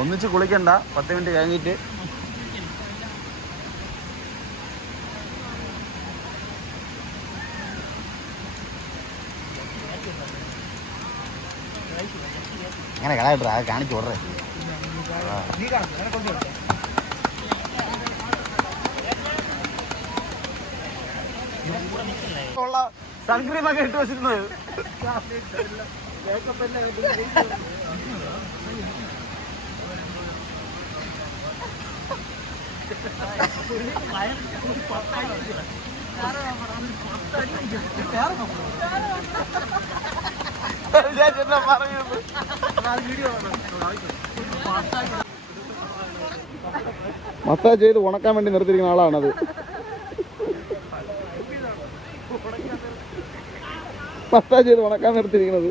ഒന്നിച്ച് കുളിക്കണ്ട പത്ത് മിനിറ്റ് കഴിഞ്ഞിട്ട്. അങ്ങനെ കളയട്ടെ അത് കാണിച്ചു വിടറേ. ഉള്ള ഒക്കെ ഇട്ട് വെച്ചിരുന്നത്. പറയുന്നത്. മസാജ് ചെയ്ത് ഉണക്കാൻ വേണ്ടി നിർത്തിയിരിക്കുന്ന ആളാണത്. മസാജ് ചെയ്ത് ഉണക്കാൻ നിർത്തിയിരിക്കുന്നത്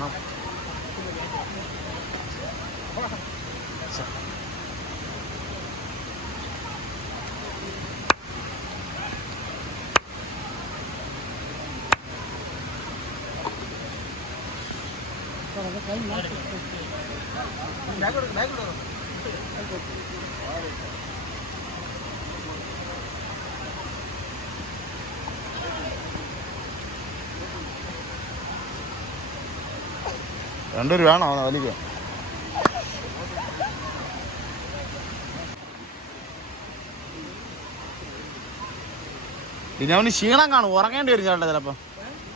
bán không Đấy có được, đấy có được. രണ്ടു വേണോ? അവനെ വലിക്കുക ഇനി അവന് ക്ഷീണം കാണും. ഉറങ്ങേണ്ടി വരും ചേട്ടാ ചിലപ്പോ.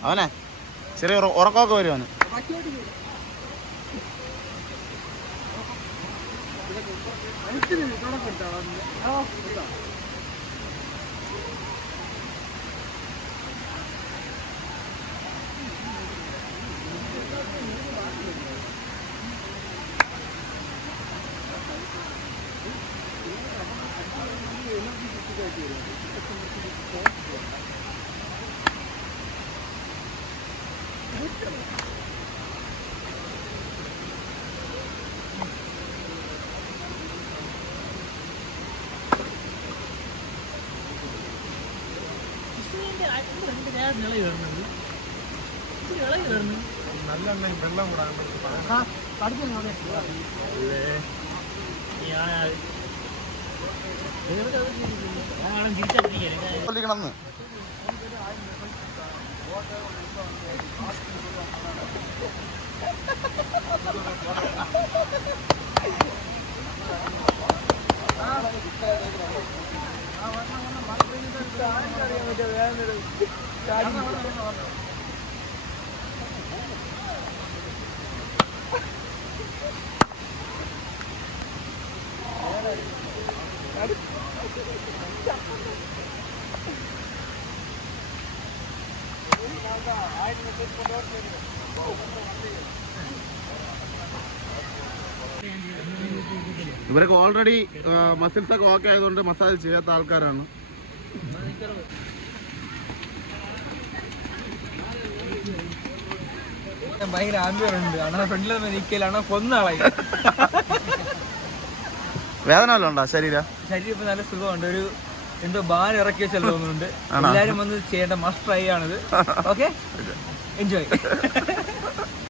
അവനെ. ചെറിയ ഉറ- ഉറക്കമൊക്കെ വരും അവന്. നല്ല എണ്ണയും വെള്ളം കൂടെ അടുത്ത് തിരിച്ചടിക്കണന്ന് വേറെ ഇവരൊക്കെ ഓൾറെഡി മസിൽസ് ഒക്കെ ഓക്കെ ആയതുകൊണ്ട് മസാജ് ചെയ്യാത്ത ആൾക്കാരാണ്. ഭയങ്കര ആംബിയർ ഉണ്ട്. ഫ്രണ്ടിൽ നിന്ന് നിൽക്കില്ല അണ്ണാ കൊന്നാളായി വേദന വല്ലതും ഉണ്ടോ? ശരീരം? ശരീരം ഇപ്പൊ നല്ല സുഖമുണ്ട്. ഒരു എന്തോ ബാൻ ഇറക്കിയ ചെലവുന്നുണ്ട്? എല്ലാരും വന്ന് ചെയ്യേണ്ട മസ്റ്റ് ട്രൈ ആണിത്. Okay enjoy